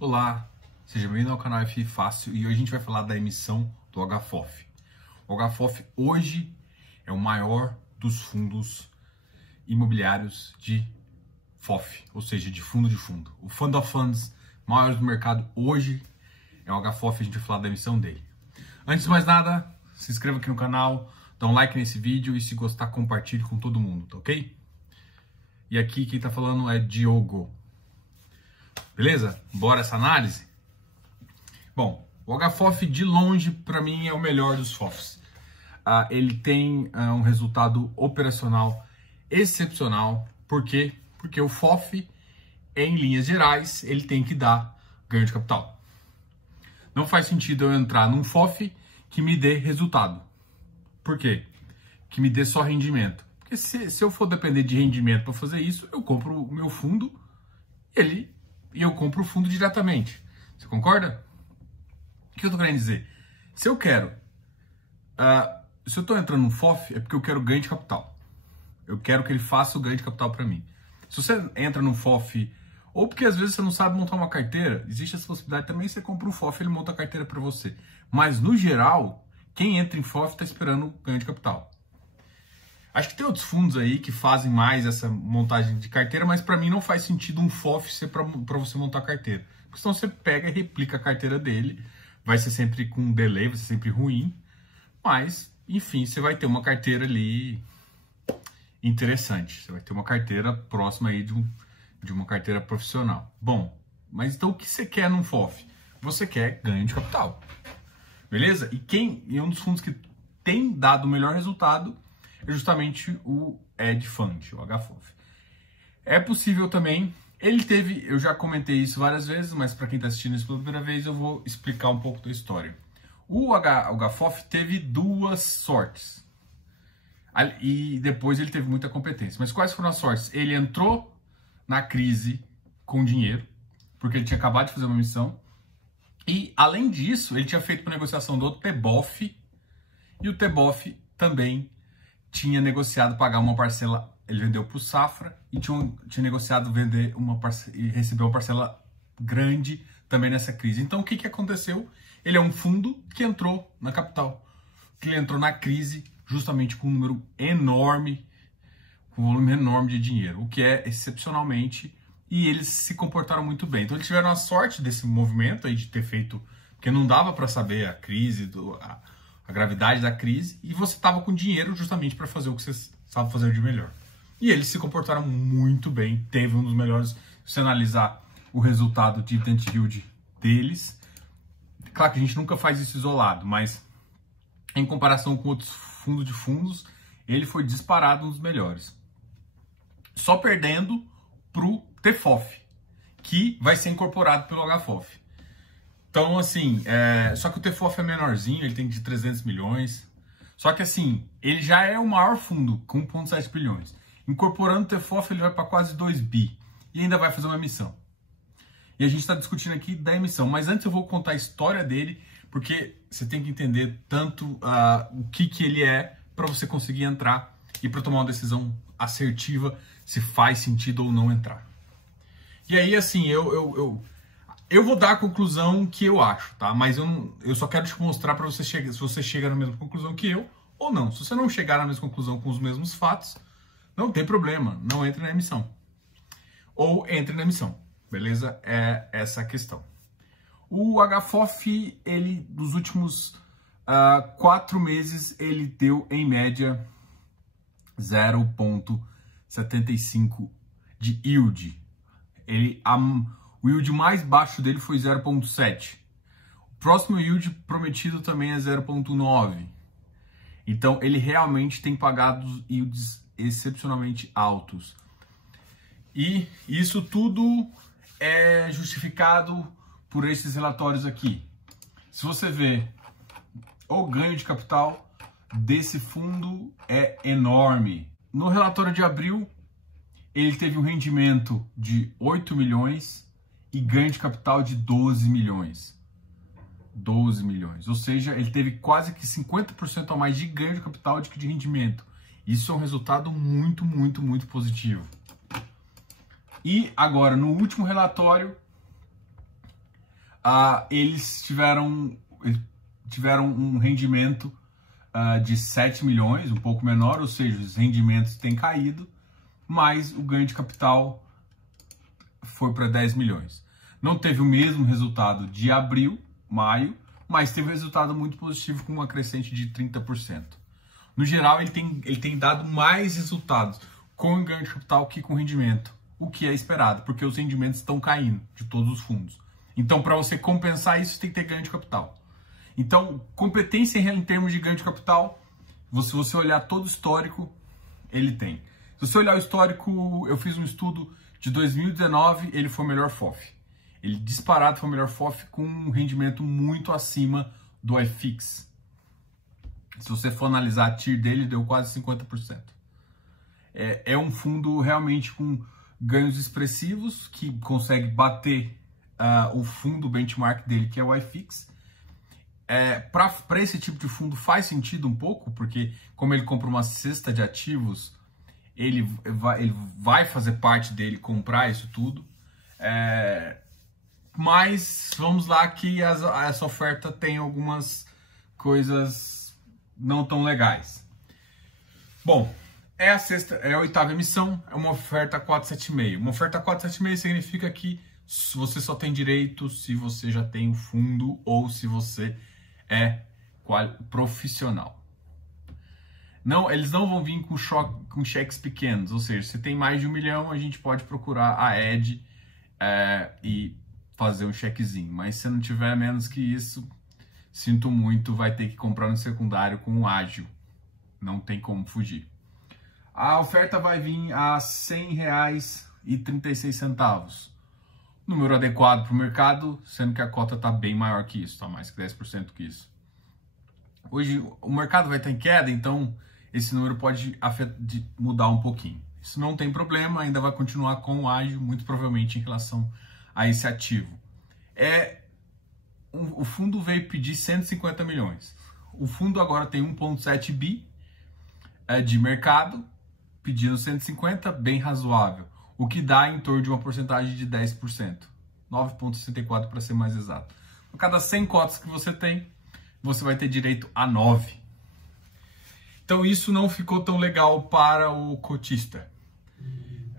Olá, seja bem-vindo ao canal FI Fácil e hoje a gente vai falar da emissão do HFOF. O HFOF hoje é o maior dos fundos imobiliários de FOF, ou seja, de fundo. O Fund of Funds maior do mercado hoje é o HFOF, a gente vai falar da emissão dele. Antes de mais nada, se inscreva aqui no canal, dá um like nesse vídeo e se gostar, compartilhe com todo mundo, tá ok? E aqui quem tá falando é Diogo. Beleza? Bora essa análise? Bom, o HFOF de longe para mim é o melhor dos FOFs. Ele tem um resultado operacional excepcional. Por quê? Porque o FOF, em linhas gerais, ele tem que dar ganho de capital. Não faz sentido eu entrar num FOF que me dê resultado. Por quê? Que me dê só rendimento. Porque se eu for depender de rendimento para fazer isso, eu compro o meu fundo e eu compro o fundo diretamente. Você concorda? O que eu tô querendo dizer? Se eu tô entrando no FOF, é porque eu quero ganho de capital. Eu quero que ele faça o ganho de capital para mim. Se você entra no FOF, ou porque às vezes você não sabe montar uma carteira, existe essa possibilidade também, você compra um FOF e ele monta a carteira para você. Mas no geral, quem entra em FOF está esperando ganho de capital. Acho que tem outros fundos aí que fazem mais essa montagem de carteira, mas para mim não faz sentido um FOF ser para você montar a carteira. Porque senão você pega e replica a carteira dele, vai ser sempre com um delay, vai ser sempre ruim, mas, enfim, você vai ter uma carteira ali interessante. Você vai ter uma carteira próxima aí de uma carteira profissional. Bom, mas então o que você quer num FOF? Você quer ganho de capital, beleza? E um dos fundos que tem dado o melhor resultado é justamente o Hedge Fund, o HFOF. É possível também, eu já comentei isso várias vezes, mas para quem está assistindo isso pela primeira vez, eu vou explicar um pouco da história. O HFOF teve duas sortes, e depois ele teve muita competência. Mas quais foram as sortes? Ele entrou na crise com dinheiro, porque ele tinha acabado de fazer uma emissão, e além disso, ele tinha feito uma negociação do TBOF, e o TBOF também tinha negociado pagar uma parcela, ele vendeu para o Safra e tinha negociado vender e receber uma parcela grande também nessa crise. Então o que aconteceu? Ele é um fundo que entrou na capital, que ele entrou na crise justamente com um número enorme, com um volume enorme de dinheiro, o que é excepcionalmente, e eles se comportaram muito bem. Então eles tiveram a sorte desse movimento aí de ter feito, porque não dava para saber a crise, a gravidade da crise, e você estava com dinheiro justamente para fazer o que você sabe fazer de melhor. E eles se comportaram muito bem, teve um dos melhores, se você analisar o resultado de dividend yield deles. Claro que a gente nunca faz isso isolado, mas em comparação com outros fundos, ele foi disparado um dos melhores. Só perdendo pro TFOF, que vai ser incorporado pelo HFOF. Então, assim, só que o TFOF é menorzinho, ele tem de 300 milhões. Só que, assim, ele já é o maior fundo, com 1,7 bilhões. Incorporando o TFOF, ele vai para quase 2 bi. E ainda vai fazer uma emissão. E a gente está discutindo aqui da emissão. Mas antes eu vou contar a história dele, porque você tem que entender tanto o que ele é, para você conseguir entrar e para tomar uma decisão assertiva se faz sentido ou não entrar. E aí, assim, eu vou dar a conclusão que eu acho, tá? Mas eu só quero te mostrar para você se você chega na mesma conclusão que eu ou não. Se você não chegar na mesma conclusão com os mesmos fatos, não tem problema, não entre na emissão. Ou entre na emissão, beleza? É essa a questão. O HFOF, ele, dos últimos 4 meses, ele deu, em média, 0,75 de yield. O yield mais baixo dele foi 0,7. O próximo yield prometido também é 0,9. Então, ele realmente tem pagado yields excepcionalmente altos. E isso tudo é justificado por esses relatórios aqui. Se você vê, o ganho de capital desse fundo é enorme. No relatório de abril, ele teve um rendimento de 8 milhões e ganho de capital de 12 milhões. 12 milhões. Ou seja, ele teve quase que 50% a mais de ganho de capital do que de rendimento. Isso é um resultado muito, muito, muito positivo. E agora, no último relatório, eles tiveram um rendimento de 7 milhões, um pouco menor, ou seja, os rendimentos têm caído, mas o ganho de capital foi para 10 milhões. Não teve o mesmo resultado de abril, maio, mas teve um resultado muito positivo com uma crescente de 30%. No geral, ele tem dado mais resultados com o ganho de capital que com rendimento, o que é esperado, porque os rendimentos estão caindo de todos os fundos. Então, para você compensar isso, tem que ter ganho de capital. Então, competência em termos de ganho de capital, se você olhar todo o histórico, ele tem. Se você olhar o histórico, eu fiz um estudo de 2019, ele foi o melhor FOF. Ele disparado foi o melhor FOF com um rendimento muito acima do iFix. Se você for analisar a TIR dele, deu quase 50%. É um fundo realmente com ganhos expressivos, que consegue bater o fundo benchmark dele, que é o iFix. Para esse tipo de fundo faz sentido um pouco, porque como ele compra uma cesta de ativos, ele vai fazer parte dele comprar isso tudo. Mas vamos lá que essa oferta tem algumas coisas não tão legais. Bom, é a oitava emissão, é uma oferta 476. Uma oferta 476 significa que você só tem direito se você já tem o fundo ou se você é profissional. Não, eles não vão vir com cheques pequenos, ou seja, se tem mais de 1 milhão, a gente pode procurar a Ed e fazer um chequezinho. Mas se não tiver menos que isso, sinto muito, vai ter que comprar no secundário com um ágil. Não tem como fugir. A oferta vai vir a R$ 100,36. Número adequado para o mercado, sendo que a cota está bem maior que isso, está mais que 10% que isso. Hoje o mercado vai estar em queda, então esse número pode mudar um pouquinho. Isso não tem problema, ainda vai continuar com o ágil, muito provavelmente em relação a esse ativo. O fundo veio pedir 150 milhões. O fundo agora tem 1,7 bi de mercado, pedindo 150, bem razoável. O que dá em torno de uma porcentagem de 10%. 9,64 para ser mais exato. A cada 100 cotas que você tem, você vai ter direito a 9. Então isso não ficou tão legal para o cotista.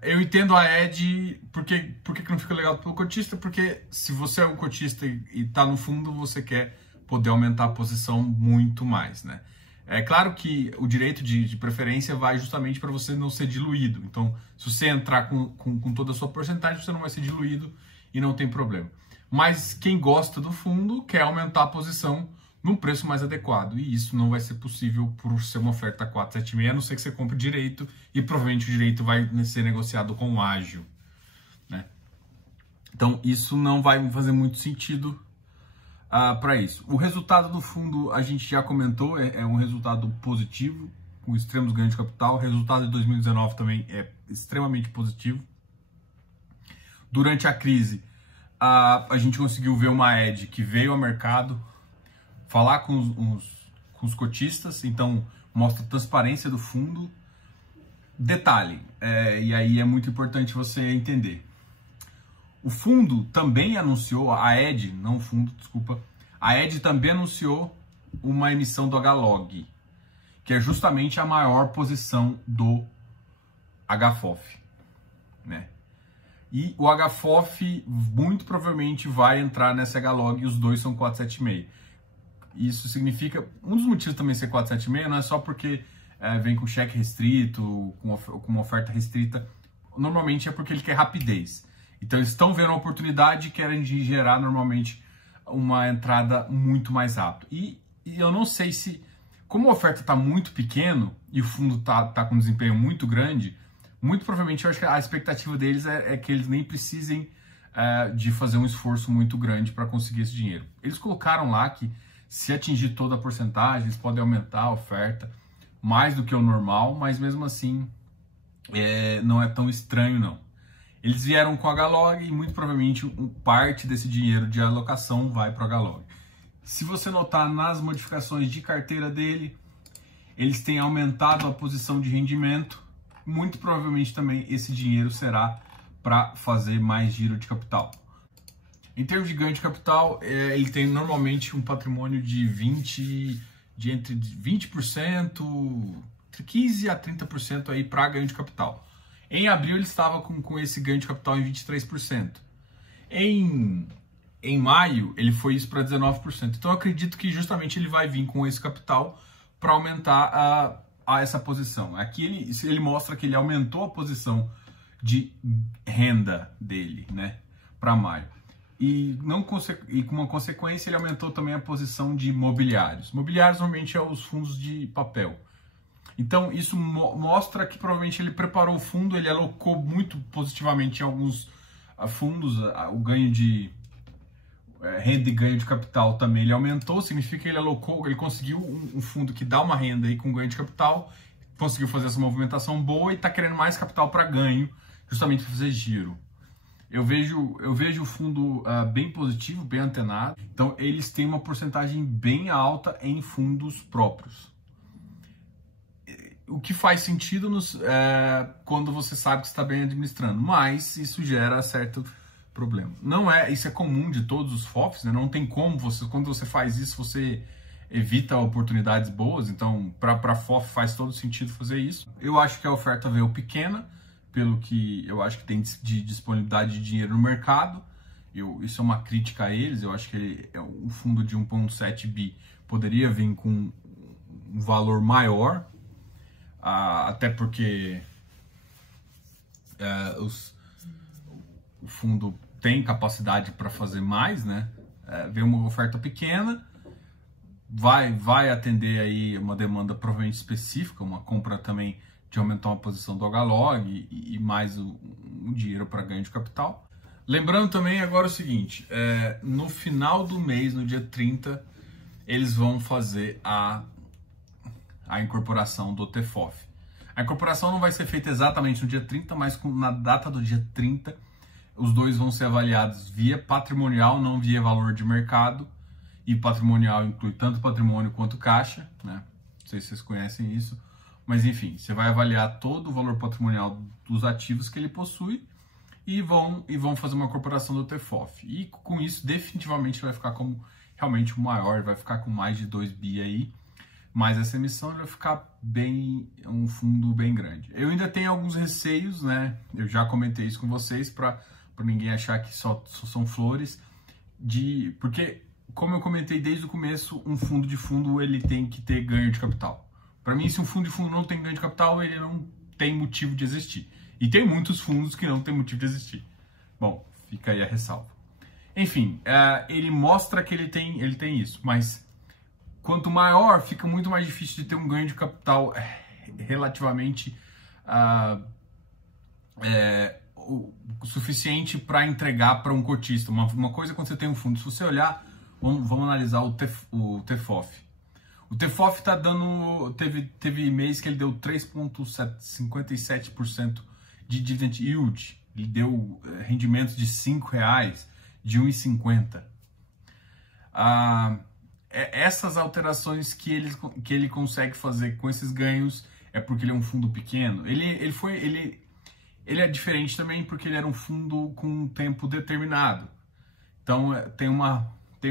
Eu entendo a Ed, por que não fica legal para o cotista? Porque se você é um cotista e está no fundo, você quer poder aumentar a posição muito mais, né? É claro que o direito de preferência vai justamente para você não ser diluído. Então, se você entrar com toda a sua porcentagem, você não vai ser diluído e não tem problema. Mas quem gosta do fundo quer aumentar a posição num preço mais adequado. E isso não vai ser possível por ser uma oferta 476, a não ser que você compre direito e provavelmente o direito vai ser negociado com o ágil, né? Então, isso não vai fazer muito sentido para isso. O resultado do fundo a gente já comentou, é um resultado positivo, com extremos ganhos de capital. O resultado de 2019 também é extremamente positivo. Durante a crise, a gente conseguiu ver uma Ed que veio ao mercado, falar com os cotistas, então mostra a transparência do fundo. Detalhe, e aí é muito importante você entender. O fundo também anunciou, a Ed, não o fundo, desculpa, a Ed também anunciou uma emissão do HLOG, que é justamente a maior posição do HFOF, né? E o HFOF muito provavelmente vai entrar nessa HLOG e os dois são 476. Isso significa, um dos motivos também ser 476 não é só porque vem com cheque restrito, com uma oferta restrita, normalmente é porque ele quer rapidez. Então eles estão vendo a oportunidade e querem gerar normalmente uma entrada muito mais rápido. E eu não sei se, como a oferta está muito pequeno e o fundo tá com um desempenho muito grande, muito provavelmente eu acho que a expectativa deles é que eles nem precisem de fazer um esforço muito grande para conseguir esse dinheiro. Eles colocaram lá que se atingir toda a porcentagem, eles podem aumentar a oferta mais do que o normal, mas mesmo assim não é tão estranho não. Eles vieram com a HLOG e muito provavelmente parte desse dinheiro de alocação vai para a HLOG. Se você notar nas modificações de carteira dele, eles têm aumentado a posição de rendimento. Muito provavelmente também esse dinheiro será para fazer mais giro de capital. Em termos de ganho de capital, ele tem normalmente um patrimônio de entre 20%, 15% a 30% aí para ganho de capital. Em abril ele estava com esse ganho de capital em 23%. Em maio ele foi isso para 19%. Então eu acredito que justamente ele vai vir com esse capital para aumentar essa posição. Aqui ele mostra que ele aumentou a posição de renda dele, né, para maio. E com uma consequência ele aumentou também a posição de mobiliários. Mobiliários normalmente é os fundos de papel. Então isso mostra que provavelmente ele preparou o fundo, ele alocou muito positivamente em alguns fundos, o ganho de renda e ganho de capital também ele aumentou, significa que ele conseguiu um fundo que dá uma renda aí com ganho de capital, conseguiu fazer essa movimentação boa e está querendo mais capital para ganho, justamente para fazer giro. Eu vejo o fundo bem positivo, bem antenado. Então, eles têm uma porcentagem bem alta em fundos próprios. O que faz sentido quando você sabe que está bem administrando, mas isso gera certo problema. Isso é comum de todos os FOFs, né? Não tem como quando você faz isso, você evita oportunidades boas. Então, para FOF faz todo sentido fazer isso. Eu acho que a oferta veio pequena, pelo que eu acho que tem de disponibilidade de dinheiro no mercado. Isso é uma crítica a eles. Eu acho que um fundo de 1,7 bi poderia vir com um valor maior, até porque o fundo tem capacidade para fazer mais, né? Vem uma oferta pequena, vai atender aí uma demanda provavelmente específica, uma compra também de aumentar uma posição do HLOG e mais um dinheiro para ganho de capital. Lembrando também agora o seguinte, no final do mês, no dia 30, eles vão fazer a incorporação do TFOF. A incorporação não vai ser feita exatamente no dia 30, mas na data do dia 30, os dois vão ser avaliados via patrimonial, não via valor de mercado. E patrimonial inclui tanto patrimônio quanto caixa, né? Não sei se vocês conhecem isso. Mas enfim, você vai avaliar todo o valor patrimonial dos ativos que ele possui e vão fazer uma incorporação do TFOF. E com isso, definitivamente, vai ficar como realmente o maior, vai ficar com mais de 2 bi aí. Mas essa emissão vai ficar um fundo bem grande. Eu ainda tenho alguns receios, né? Eu já comentei isso com vocês, para ninguém achar que só são flores. Porque, como eu comentei desde o começo, um fundo de fundo ele tem que ter ganho de capital. Para mim, se um fundo de fundo não tem ganho de capital, ele não tem motivo de existir. E tem muitos fundos que não tem motivo de existir. Bom, fica aí a ressalva. Enfim, ele mostra que ele tem isso, mas quanto maior, fica muito mais difícil de ter um ganho de capital relativamente o suficiente para entregar para um cotista. Uma coisa é quando você tem um fundo, se você olhar, vamos analisar o TFOF. O TFOF tá dando, teve mês que ele deu 3,57% de dividend yield. Ele deu rendimentos de R$5, de R$1,50. Essas alterações que ele consegue fazer com esses ganhos é porque ele é um fundo pequeno. Ele é diferente também porque ele era um fundo com um tempo determinado. Então tem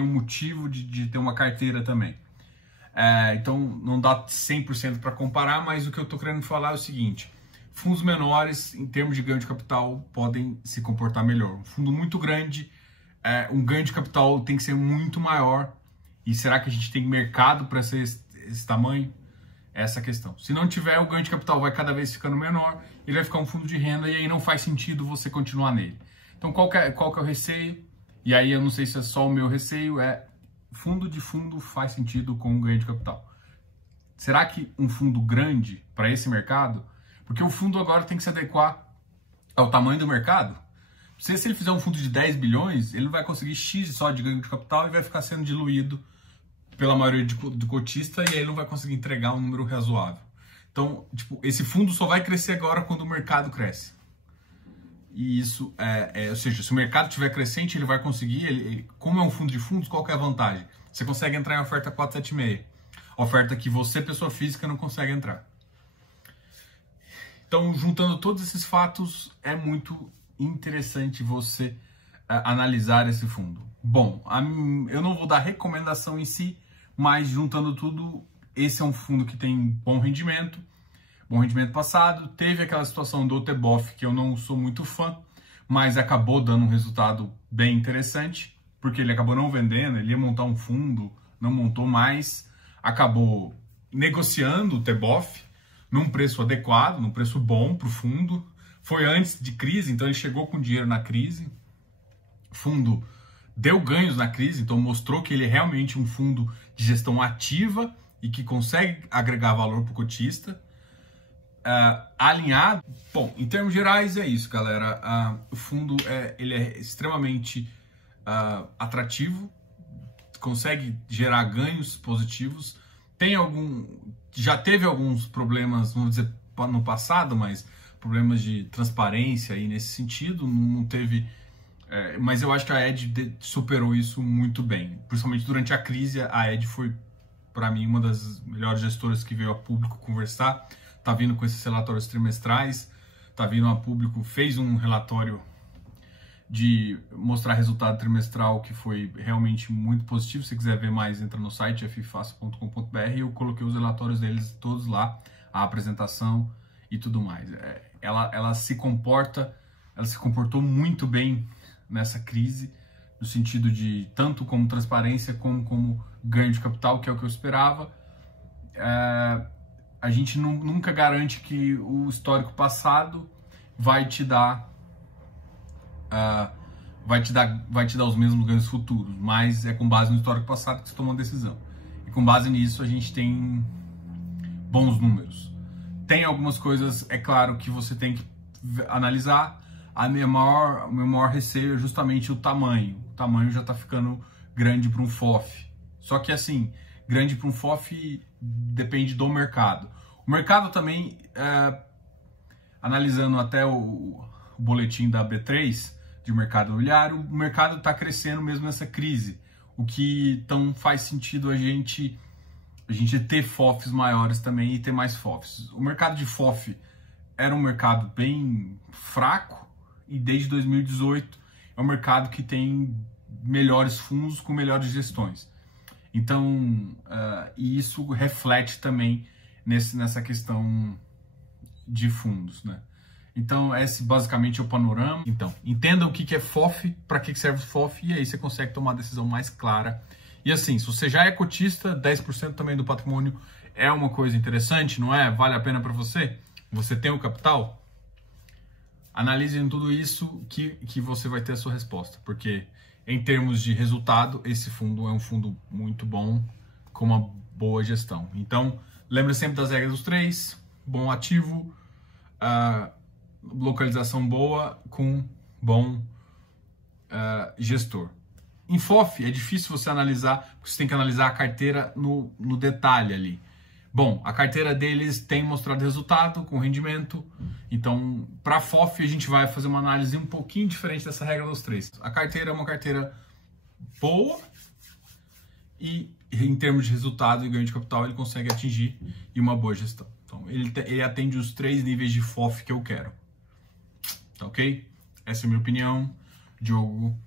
um motivo de ter uma carteira também. Então não dá 100% para comparar, mas o que eu estou querendo falar é o seguinte: fundos menores, em termos de ganho de capital, podem se comportar melhor. Um fundo muito grande, um ganho de capital tem que ser muito maior. E será que a gente tem mercado para ser esse tamanho? Essa é a questão. Se não tiver, o ganho de capital vai cada vez ficando menor, ele vai ficar um fundo de renda e aí não faz sentido você continuar nele. Então qual que é o receio? E aí eu não sei se é só o meu receio, fundo de fundo faz sentido com o ganho de capital. Será que um fundo grande para esse mercado? Porque o fundo agora tem que se adequar ao tamanho do mercado. Se ele fizer um fundo de 10 bilhões, ele vai conseguir X só de ganho de capital e vai ficar sendo diluído pela maioria de cotista e aí ele não vai conseguir entregar um número razoável. Então, esse fundo só vai crescer agora quando o mercado cresce. E isso ou seja, se o mercado estiver crescente, ele vai conseguir, como é um fundo de fundos, qual que é a vantagem? Você consegue entrar em oferta 476, oferta que você, pessoa física, não consegue entrar. Então, juntando todos esses fatos, é muito interessante você analisar esse fundo? Bom, eu não vou dar recomendação em si, mas juntando tudo, esse é um fundo que tem bom rendimento passado. Teve aquela situação do Oteboff, que eu não sou muito fã, mas acabou dando um resultado bem interessante, porque ele acabou não vendendo, ele ia montar um fundo, não montou mais, acabou negociando o Oteboff num preço adequado, num preço bom para o fundo. Foi antes de crise, então ele chegou com dinheiro na crise. O fundo deu ganhos na crise, então mostrou que ele é realmente um fundo de gestão ativa e que consegue agregar valor para o cotista. Alinhado. Bom, em termos gerais é isso, galera. O fundo ele é extremamente atrativo, consegue gerar ganhos positivos. Já teve alguns problemas, vamos dizer, no passado, mas problemas de transparência aí nesse sentido, não teve. Mas eu acho que a Ed superou isso muito bem. Principalmente durante a crise, a Ed foi, para mim, uma das melhores gestoras que veio a público conversar. Tá vindo com esses relatórios trimestrais, tá vindo a público, fez um relatório de mostrar resultado trimestral que foi realmente muito positivo. Se quiser ver mais, entra no site ffácil.com.br. Eu coloquei os relatórios deles todos lá, a apresentação e tudo mais. Ela se comportou muito bem nessa crise, no sentido de tanto como transparência como ganho de capital, que é o que eu esperava. A gente nunca garante que o histórico passado vai te dar os mesmos ganhos futuros, mas é com base no histórico passado que você toma uma decisão. E com base nisso a gente tem bons números. Tem algumas coisas, é claro, que você tem que analisar. O meu maior receio é justamente o tamanho. O tamanho já está ficando grande para um FOF. Só que assim, grande para um FOF depende do mercado. O mercado também, analisando até o boletim da B3 de mercado imobiliário, o mercado está crescendo mesmo nessa crise, o que então faz sentido a gente ter FOFs maiores também e ter mais FOFs. O mercado de FOF era um mercado bem fraco e desde 2018 é um mercado que tem melhores fundos com melhores gestões. Então, e isso reflete também nessa questão de fundos, né? Então, esse basicamente é o panorama. Então, entenda o que é FOF, para que serve o FOF, e aí você consegue tomar uma decisão mais clara. E assim, se você já é cotista, 10% também do patrimônio é uma coisa interessante, não é? Vale a pena para você? Você tem o capital? Analise em tudo isso que você vai ter a sua resposta, porque em termos de resultado, esse fundo é um fundo muito bom, com uma boa gestão. Então, lembre sempre das regras dos 3, bom ativo, localização boa com bom gestor. Em FOF é difícil você analisar, porque você tem que analisar a carteira no detalhe ali. Bom, a carteira deles tem mostrado resultado com rendimento, então para FOF a gente vai fazer uma análise um pouquinho diferente dessa regra dos 3. A carteira é uma carteira boa e em termos de resultado e ganho de capital ele consegue atingir e uma boa gestão. Então ele atende os 3 níveis de FOF que eu quero. Tá ok? Essa é a minha opinião, Diogo.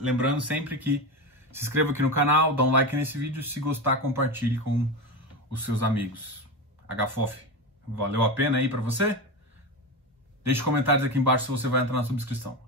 Lembrando sempre que se inscreva aqui no canal, dá um like nesse vídeo, se gostar, compartilhe com os seus amigos. HFOF, valeu a pena aí pra você? Deixe comentários aqui embaixo se você vai entrar na subscrição.